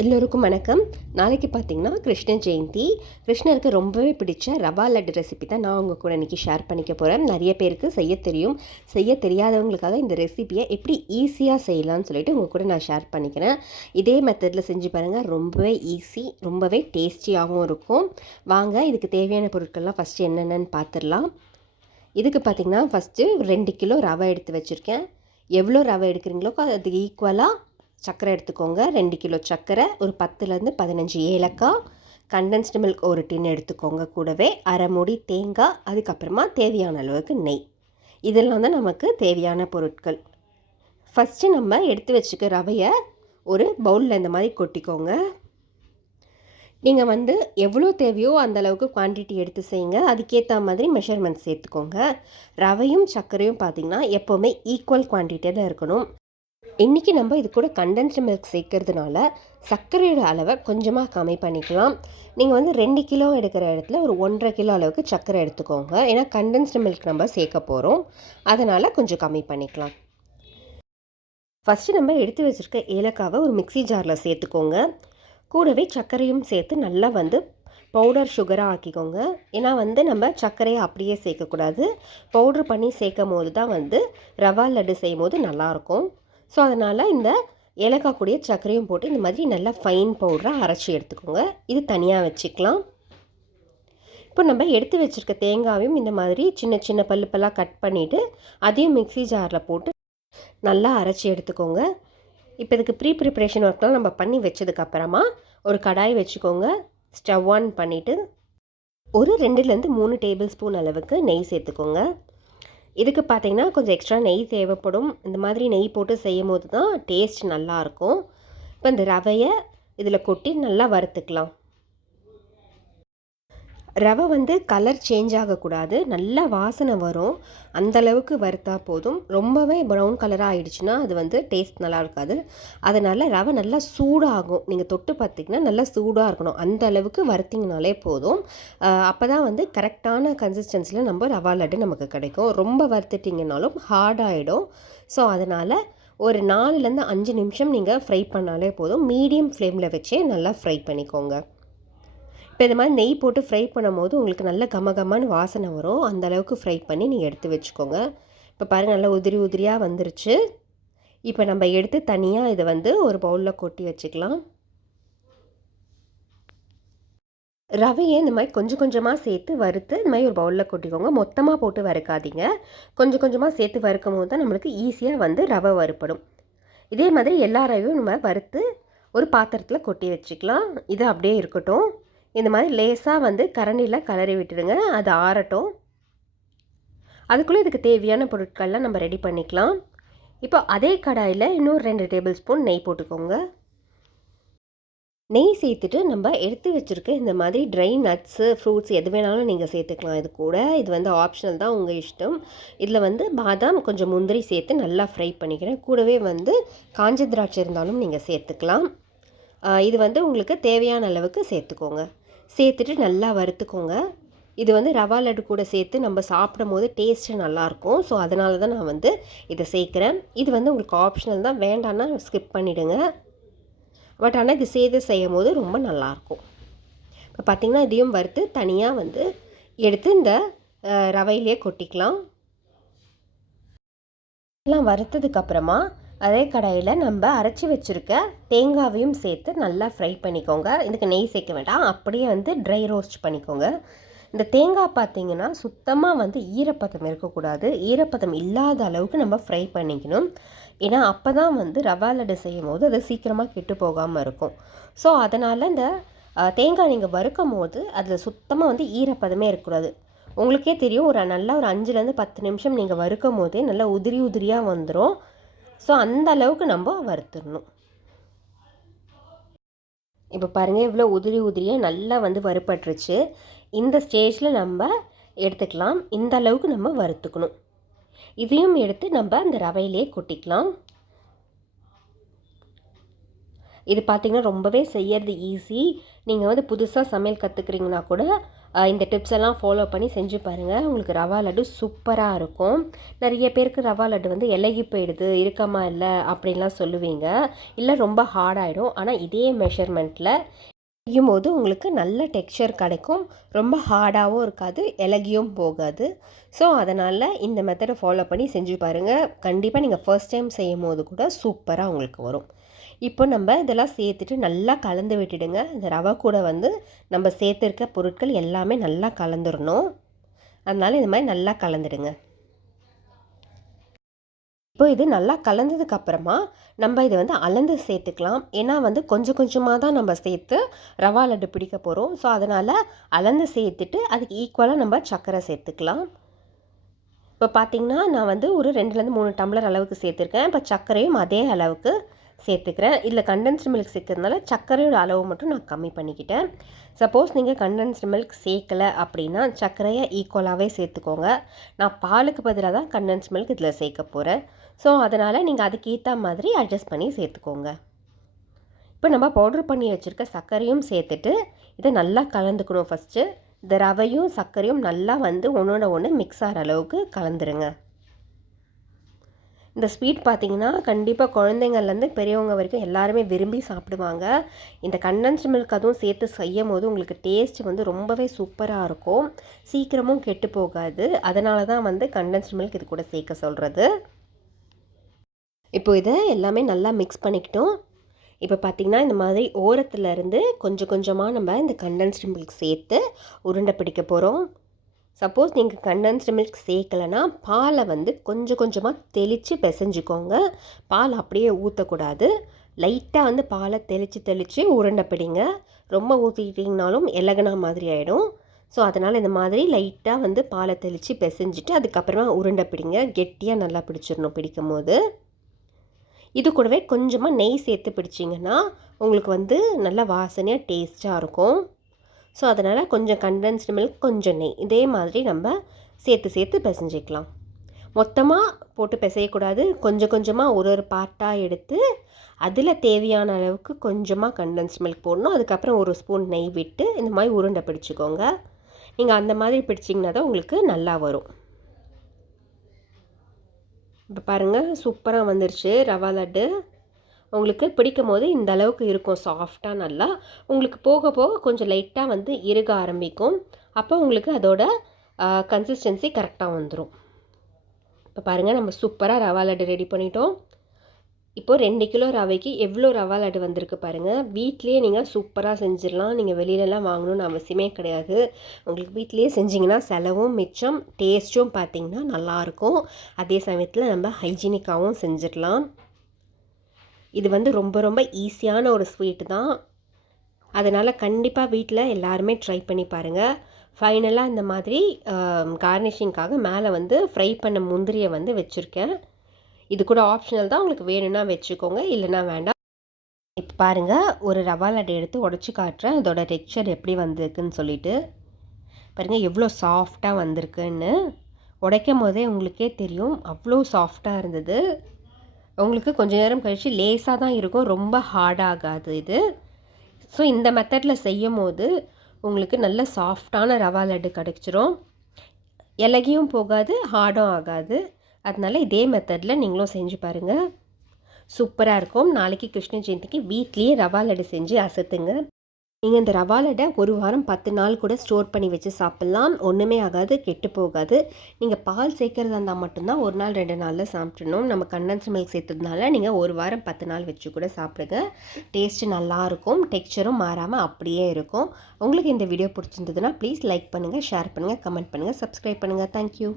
எல்லோருக்கும் வணக்கம். நாளைக்கு பார்த்தீங்கன்னா கிருஷ்ண ஜெயந்தி. கிருஷ்ணருக்கு ரொம்பவே பிடிச்ச ரவா லட்டு ரெசிபி தான் நான் உங்கள் கூட இன்றைக்கி ஷேர் பண்ணிக்க போகிறேன். நிறைய பேருக்கு செய்ய தெரியும். செய்ய தெரியாதவங்களுக்காக இந்த ரெசிபியை எப்படி ஈஸியாக செய்யலாம்னு சொல்லிட்டு உங்கள் கூட நான் ஷேர் பண்ணிக்கிறேன். இதே மெத்தடில் செஞ்சு பாருங்கள். ரொம்பவே ஈஸி, ரொம்பவே டேஸ்டியாகவும் இருக்கும். வாங்க இதுக்கு தேவையான பொருட்கள்லாம் ஃபஸ்ட்டு என்னென்னு பார்த்துடலாம். இதுக்கு பார்த்திங்கன்னா ஃபஸ்ட்டு 2 கிலோ ரவை எடுத்து வச்சுருக்கேன். எவ்வளோ ரவை எடுக்கிறீங்களோ அதுக்கு ஈக்குவலாக சர்க்கரை எடுத்துக்கோங்க. 2 கிலோ சர்க்கரை, ஒரு 10லேருந்து 15 ஏலக்காய், கண்டென்ஸ்டு மில்க் ஒரு டின் எடுத்துக்கோங்க. கூடவே அரை மூடி தேங்காய், அதுக்கப்புறமா தேவையான அளவுக்கு நெய். இதெல்லாம் தான் நமக்கு தேவையான பொருட்கள். ஃபஸ்ட்டு நம்ம எடுத்து வச்சுக்க ரவையை ஒரு பவுலில் இந்த மாதிரி கொட்டிக்கோங்க. நீங்கள் எவ்வளோ தேவையோ அந்த அளவுக்கு குவான்டிட்டி எடுத்து செய்யுங்க. அதுக்கேற்ற மாதிரி மெஷர்மெண்ட் சேர்த்துக்கோங்க. ரவையும் சர்க்கரையும் பார்த்திங்கன்னா எப்போவுமே ஈக்குவல் குவான்டிட்டியாக தான் இருக்கணும். இன்றைக்கி நம்ம இது கூட கண்டென்ஸ்டு மில்க் சேர்க்கறதுனால சர்க்கரையோட அளவை கொஞ்சமாக கம்மி பண்ணிக்கலாம். நீங்கள் 2 கிலோ எடுக்கிற இடத்துல ஒரு 1.5 கிலோ அளவுக்கு சர்க்கரை எடுத்துக்கோங்க. ஏன்னா கண்டென்ஸ்டு மில்க் நம்ம சேர்க்க போகிறோம், அதனால் கொஞ்சம் கம்மி பண்ணிக்கலாம். ஃபஸ்ட்டு நம்ம எடுத்து வச்சுருக்க ஏலக்காவை ஒரு மிக்சி ஜாரில் சேர்த்துக்கோங்க. கூடவே சர்க்கரையும் சேர்த்து நல்லா பவுடர் சுகராக ஆக்கிக்கோங்க. ஏன்னா நம்ம சர்க்கரையை அப்படியே சேர்க்கக்கூடாது. பவுட்ரு பண்ணி சேர்க்கும் போது தான் ரவா லட்டு செய்யும் போது நல்லாயிருக்கும். ஸோ அதனால் இந்த ஏலக்காய் கூடிய சர்க்கரையும் போட்டு இந்த மாதிரி நல்லா ஃபைன் பவுடராக அரைச்சி எடுத்துக்கோங்க. இது தனியாக வச்சுக்கலாம். இப்போ நம்ம எடுத்து வச்சுருக்க தேங்காயும் இந்த மாதிரி சின்ன சின்ன பல்லாக கட் பண்ணிவிட்டு அதையும் மிக்சி ஜாரில் போட்டு நல்லா அரைச்சி எடுத்துக்கோங்க. இப்போ இதுக்கு ப்ரிப்ரேஷன் ஒர்க்லாம் நம்ம பண்ணி வச்சதுக்கப்புறமா ஒரு கடாய் வச்சுக்கோங்க. ஸ்டவ் ஆன் பண்ணிவிட்டு ஒரு 2லேருந்து 3 டேபிள் ஸ்பூன் அளவுக்கு நெய் சேர்த்துக்கோங்க. இதுக்கு பார்த்திங்கன்னா கொஞ்சம் எக்ஸ்ட்ரா நெய் தேவைப்படும். இந்த மாதிரி நெய் போட்டு செய்யும் போது தான் டேஸ்ட் நல்லாயிருக்கும். இப்போ இந்த ரவையை இதில் கொட்டி நல்லா வறுத்துக்கலாம். ரவை கலர் சேஞ்ச் ஆகக்கூடாது, நல்லா வாசனை வரும். அந்தளவுக்கு வறுத்தா போதும். ரொம்பவே ப்ரௌன் கலராக ஆகிடுச்சுன்னா அது டேஸ்ட் நல்லா இருக்காது. அதனால் ரவை நல்லா சூடாகும். நீங்கள் தொட்டு பார்த்திங்கன்னா நல்லா சூடாக இருக்கணும். அந்த அளவுக்கு வறுத்திங்கனாலே போதும். அப்போ தான் கரெக்டான கன்சிஸ்டன்சியில் நம்ம ரவா லட்டு நமக்கு கிடைக்கும். ரொம்ப வறுத்துட்டிங்கனாலும் ஹார்டாகிடும். ஸோ அதனால் ஒரு 4லேருந்து 5 நிமிஷம் நீங்கள் ஃப்ரை பண்ணாலே போதும். மீடியம் ஃப்ளேமில் வச்சே நல்லா ஃப்ரை பண்ணிக்கோங்க. இப்போ இந்த மாதிரி நெய் போட்டு ஃப்ரை பண்ணும்போது உங்களுக்கு நல்ல கமகமான வாசனை வரும். அந்தளவுக்கு ஃப்ரை பண்ணி நீங்கள் எடுத்து வச்சுக்கோங்க. இப்போ பாருங்கள், நல்லா உதிரி உதிரியாக வந்துருச்சு. இப்போ நம்ம எடுத்து தனியாக இதை ஒரு பவுலில் கொட்டி வச்சுக்கலாம். ரவையை இந்த மாதிரி கொஞ்சம் கொஞ்சமாக சேர்த்து வறுத்து இந்த மாதிரி ஒரு பவுலில் கொட்டிக்கோங்க. மொத்தமாக போட்டு வறுக்காதீங்க. கொஞ்சம் கொஞ்சமாக சேர்த்து வறுக்கும் போது தான் நம்மளுக்கு ஈஸியாக ரவை வறுப்படும். இதே மாதிரி எல்லா ரவையும் நம்ம வறுத்து ஒரு பாத்திரத்தில் கொட்டி வச்சுக்கலாம். இது அப்படியே இருக்கட்டும். இந்த மாதிரி லேசாக கரண்டியில் கலரி விட்டுடுங்க. அது ஆறட்டும். அதுக்குள்ளே இதுக்கு தேவையான பொருட்கள்லாம் நம்ம ரெடி பண்ணிக்கலாம். இப்போ அதே கடாயில் இன்னொரு 2 டேபிள் ஸ்பூன் நெய் போட்டுக்கோங்க. நெய் சேர்த்துட்டு நம்ம எடுத்து வச்சுருக்க இந்த மாதிரி ட்ரை நட்ஸு, ஃப்ரூட்ஸ் எது வேணாலும் நீங்கள் சேர்த்துக்கலாம். இது கூட இது ஆப்ஷனல் தான், உங்கள் இஷ்டம். இதில் பாதாம், கொஞ்சம் முந்திரி சேர்த்து நல்லா ஃப்ரை பண்ணிக்கிறேன். கூடவே காஞ்ச திராட்சை இருந்தாலும் நீங்கள் சேர்த்துக்கலாம். இது உங்களுக்கு தேவையான அளவுக்கு சேர்த்துக்கோங்க. சேர்த்துட்டு நல்லா வறுத்துக்கோங்க. இது ரவா லட்டு கூட சேர்த்து நம்ம சாப்பிடும் போது டேஸ்ட்டு நல்லாயிருக்கும். ஸோ அதனால தான் நான் இதை சேர்க்குறேன். இது உங்களுக்கு ஆப்ஷனல் தான், வேண்டான்னா ஸ்கிப் பண்ணிவிடுங்க. பட் ஆனால் இது சேர்த்து செய்யும் போது ரொம்ப நல்லாயிருக்கும். இப்போ பார்த்திங்கன்னா இதையும் வறுத்து தனியாக எடுத்து இந்த ரவையிலே கொட்டிக்கலாம். எல்லாம் வறுத்ததுக்கப்புறமா அதே கடாயில் நம்ம அரைச்சி வச்சுருக்க தேங்காவையும் சேர்த்து நல்லா ஃப்ரை பண்ணிக்கோங்க. இதுக்கு நெய் சேர்க்க வேண்டாம், அப்படியே ட்ரை ரோஸ்ட் பண்ணிக்கோங்க. இந்த தேங்காய் பார்த்திங்கன்னா சுத்தமாக ஈரப்பதம் இருக்கக்கூடாது. ஈரப்பதம் இல்லாத அளவுக்கு நம்ம ஃப்ரை பண்ணிக்கணும். ஏன்னா அப்போ தான் ரவா லட்டு செய்யும் போது அது சீக்கிரமாக கெட்டு போகாமல் இருக்கும். ஸோ அதனால் இந்த தேங்காய் நீங்கள் வறுக்கும் போது அதில் சுத்தமாக ஈரப்பதமே இருக்கக்கூடாது. உங்களுக்கே தெரியும், ஒரு 5லேருந்து 10 நிமிஷம் நீங்கள் வறுக்கும் போதே நல்லா உதிரி உதிரியாக வந்துடும். ஸோ அந்த அளவுக்கு நம்ம வறுத்துடணும். இப்போ பாருங்கள், இவ்வளோ உதிரி உதிரியாக நல்லா வறுப்பட்டுருச்சு. இந்த ஸ்டேஜில் நம்ம எடுத்துக்கலாம். இந்த அளவுக்கு நம்ம வறுத்துக்கணும். இதையும் எடுத்து நம்ம அந்த ரவையிலே கொட்டிக்கலாம். இது பார்த்திங்கன்னா ரொம்பவே செய்யறது ஈஸி. நீங்கள் புதுசாக சமையல் கற்றுக்குறீங்கன்னா கூட இந்த டிப்ஸ் எல்லாம் ஃபாலோ பண்ணி செஞ்சு பாருங்கள். உங்களுக்கு ரவா லட்டு சூப்பராக இருக்கும். நிறைய பேருக்கு ரவா லட்டு வந்து இலகி போயிடுது, இறுக்கமா இல்லை அப்படின்லாம் சொல்லுவீங்க. இல்லை ரொம்ப ஹார்டாகிடும். ஆனால் இதே மெஷர்மெண்ட்டில் செய்யும்போது உங்களுக்கு நல்ல டெக்ஸ்சர் கிடைக்கும். ரொம்ப ஹார்டாகவும் இருக்காது, இலகியும் போகாது. ஸோ அதனால் இந்த மெத்தடை ஃபாலோ பண்ணி செஞ்சு பாருங்கள். கண்டிப்பாக நீங்கள் ஃபர்ஸ்ட் டைம் செய்யும் போது கூட சூப்பராக உங்களுக்கு வரும். இப்போ நம்ம இதெல்லாம் சேர்த்துட்டு நல்லா கலந்து விட்டுடுங்க. இந்த ரவை கூட வந்து நம்ம சேர்த்துருக்க பொருட்கள் எல்லாமே நல்லா கலந்துடணும். அதனால் இந்த மாதிரி நல்லா கலந்துடுங்க. இப்போ இது நல்லா கலந்ததுக்கப்புறமா நம்ம இதை வந்து அளந்து சேர்த்துக்கலாம். ஏன்னா வந்து கொஞ்சம் கொஞ்சமாக தான் நம்ம சேர்த்து ரவா லட்டு பிடிக்க போகிறோம். ஸோ அதனால் அளந்து சேர்த்துட்டு அதுக்கு ஈக்குவலாக நம்ம சர்க்கரை சேர்த்துக்கலாம். இப்போ பார்த்திங்கன்னா நான் வந்து ஒரு 2லேருந்து 3 டம்ளர் அளவுக்கு சேர்த்துருக்கேன். இப்போ சர்க்கரையும் அதே அளவுக்கு சேர்த்துக்கிறேன். இதில் கண்டென்ஸ்டு மில்க் சேர்க்கறதுனால சர்க்கரையோட அளவு மட்டும் நான் கம்மி பண்ணிக்கிட்டேன். சப்போஸ் நீங்கள் கண்டென்ஸ்டு மில்க் சேர்க்கலை அப்படின்னா சர்க்கரையை ஈக்குவலாகவே சேர்த்துக்கோங்க. நான் பாலுக்கு பதிலாக தான் கண்டென்ஸ்டு மில்க் இதில் சேர்க்க போகிறேன். ஸோ அதனால் நீங்கள் அதுக்கேற்ற மாதிரி அட்ஜஸ்ட் பண்ணி சேர்த்துக்கோங்க. இப்போ நம்ம பவுட்ரு பண்ணி வச்சுருக்க சர்க்கரையும் சேர்த்துட்டு இதை நல்லா கலந்துக்கணும். ஃபஸ்ட்டு இந்த ரவையும் சர்க்கரையும் நல்லா வந்து ஒன்றோட ஒன்று மிக்ஸ் ஆகிற அளவுக்கு கலந்துருங்க. இந்த ஸ்வீட் பார்த்திங்கன்னா கண்டிப்பாக குழந்தைங்கள்லேருந்து பெரியவங்க வரைக்கும் எல்லாருமே விரும்பி சாப்பிடுவாங்க. இந்த கண்டென்ஸ்டு மில்க் அதுவும் சேர்த்து செய்யும் போது உங்களுக்கு டேஸ்ட் வந்து ரொம்பவே சூப்பராக இருக்கும். சீக்கிரமும் கெட்டு போகாது. அதனால தான் வந்து கண்டென்ஸ்டு மில்க் இது கூட சேர்க்க சொல்கிறது. இப்போ இதை எல்லாமே நல்லா மிக்ஸ் பண்ணிக்கிட்டோம். இப்போ பார்த்திங்கன்னா இந்த மாதிரி ஓரத்தில் இருந்து கொஞ்சம் கொஞ்சமாக நம்ம இந்த கண்டென்ஸ்டு மில்க் சேர்த்து உருண்டை பிடிக்க போகிறோம். சப்போஸ் நீங்கள் கண்டென்ஸ்டு மில்க் சேர்க்கலைன்னா பாலை வந்து கொஞ்சம் கொஞ்சமாக தெளித்து பிசைஞ்சிக்கோங்க. பால் அப்படியே ஊற்றக்கூடாது. லைட்டாக வந்து பாலை தெளித்து உருண்டை பிடிங்க. ரொம்ப ஊற்றிக்கிட்டிங்கனாலும் இலகுனா மாதிரி ஆகிடும். ஸோ அதனால் இந்த மாதிரி லைட்டாக வந்து பாலை தெளித்து பிசைஞ்சிட்டு அதுக்கப்புறமா உருண்டை பிடிங்க. கெட்டியாக நல்லா பிடிச்சிடணும் பிடிக்கும் போது. இது கூடவே கொஞ்சமாக நெய் சேர்த்து பிடிச்சிங்கன்னா உங்களுக்கு வந்து நல்லா வாசனையாக டேஸ்ட்டாக இருக்கும். ஸோ அதனால் கொஞ்சம் கண்டென்ஸ்டு மில்க், கொஞ்சம் நெய், இதே மாதிரி நம்ம சேர்த்து பிசைஞ்சிக்கலாம். மொத்தமாக போட்டு பிசையக்கூடாது. கொஞ்சம் கொஞ்சமாக ஒரு பார்ட்டாக எடுத்து அதில் தேவையான அளவுக்கு கொஞ்சமாக கண்டென்ஸ்டு மில்க் போடணும். அதுக்கப்புறம் ஒரு ஸ்பூன் நெய் விட்டு இந்த மாதிரி உருண்டை பிடிச்சிக்கோங்க. நீங்கள் அந்த மாதிரி பிடிச்சிங்கன்னா தான் உங்களுக்கு நல்லா வரும். இப்போ பாருங்கள் சூப்பராக வந்துருச்சு ரவா லட்டு. உங்களுக்கு பிடிக்கும் போது இந்த அளவுக்கு இருக்கும் சாஃப்டாக நல்லா. உங்களுக்கு போக போக கொஞ்சம் லைட்டாக வந்து இறுக ஆரம்பிக்கும். அப்போ உங்களுக்கு அதோட கன்சிஸ்டன்சி கரெக்டாக வந்துடும். இப்போ பாருங்கள் நம்ம சூப்பராக ரவா லட்டு ரெடி பண்ணிட்டோம். இப்போது 2 கிலோ ரவைக்கு எவ்வளோ ரவா லட்டு வந்திருக்கு பாருங்கள். வீட்லேயே நீங்கள் சூப்பராக செஞ்சிடலாம். நீங்கள் வெளியிலலாம் வாங்கணும்னு அவசியமே கிடையாது. உங்களுக்கு வீட்லேயே செஞ்சிங்கன்னா செலவும் மிச்சம், டேஸ்ட்டும் பார்த்திங்கன்னா நல்லாயிருக்கும். அதே சமயத்தில் நம்ம ஹைஜீனிக்காகவும் செஞ்சிடலாம். இது வந்து ரொம்ப ரொம்ப ஈஸியான ஒரு ஸ்வீட்டு தான். அதனால் கண்டிப்பாக வீட்டில் எல்லாருமே ட்ரை பண்ணி பாருங்கள். ஃபைனலாக இந்த மாதிரி கார்னிஷிங்காக மேலே வந்து ஃப்ரை பண்ண முந்திரியை வந்து வச்சுருக்கேன். இது கூட ஆப்ஷனல் தான். உங்களுக்கு வேணும்னா வச்சுக்கோங்க, இல்லைனா வேண்டாம். இப்போ பாருங்கள் ஒரு ரவா லட்டு எடுத்து உடச்சி காட்டுறேன். அதோட டெக்ஸ்சர் எப்படி வந்திருக்குன்னு சொல்லிட்டு. பாருங்கள் எவ்வளோ சாஃப்டாக வந்திருக்குன்னு. உடைக்கும் போதே உங்களுக்கே தெரியும் அவ்வளோ சாஃப்டாக இருந்தது. உங்களுக்கு கொஞ்சம் நேரம் கழித்து லேஸாக தான் இருக்கும், ரொம்ப ஹார்டாகாது இது. ஸோ இந்த மெத்தடில் செய்யும் போது உங்களுக்கு நல்ல சாஃப்டான ரவா லட்டு கிடச்சிரும். இலகியும் போகாது, ஹார்டும் ஆகாது. அதனால் இதே மெத்தடில் நீங்களும் செஞ்சு பாருங்கள், சூப்பராக இருக்கும். நாளைக்கு கிருஷ்ண ஜெயந்திக்கு வீட்லேயே ரவா லட்டு செஞ்சு அசத்துங்க. நீங்கள் இந்த ரவா லட்டை 1 வாரம் 10 நாள் கூட ஸ்டோர் பண்ணி வச்சு சாப்பிட்லாம். ஒன்றுமே ஆகாது, கெட்டு போகாது. நீங்கள் பால் சேர்க்குறதா இருந்தால் மட்டும்தான் 1 நாள் 2 நாளில் சாப்பிட்றணும். நம்ம கண்டென்ஸ்டு மில்க் சேர்த்ததுனால நீங்கள் 1 வாரம் 10 நாள் வச்சு கூட சாப்பிடுங்க. டேஸ்ட்டு நல்லாயிருக்கும், டெக்ஸ்சரும் மாறாமல் அப்படியே இருக்கும். உங்களுக்கு இந்த வீடியோ பிடிச்சிருந்ததுன்னா ப்ளீஸ் லைக் பண்ணுங்கள், ஷேர் பண்ணுங்கள், கமெண்ட் பண்ணுங்கள், சப்ஸ்கிரைப் பண்ணுங்கள். தேங்க்யூ.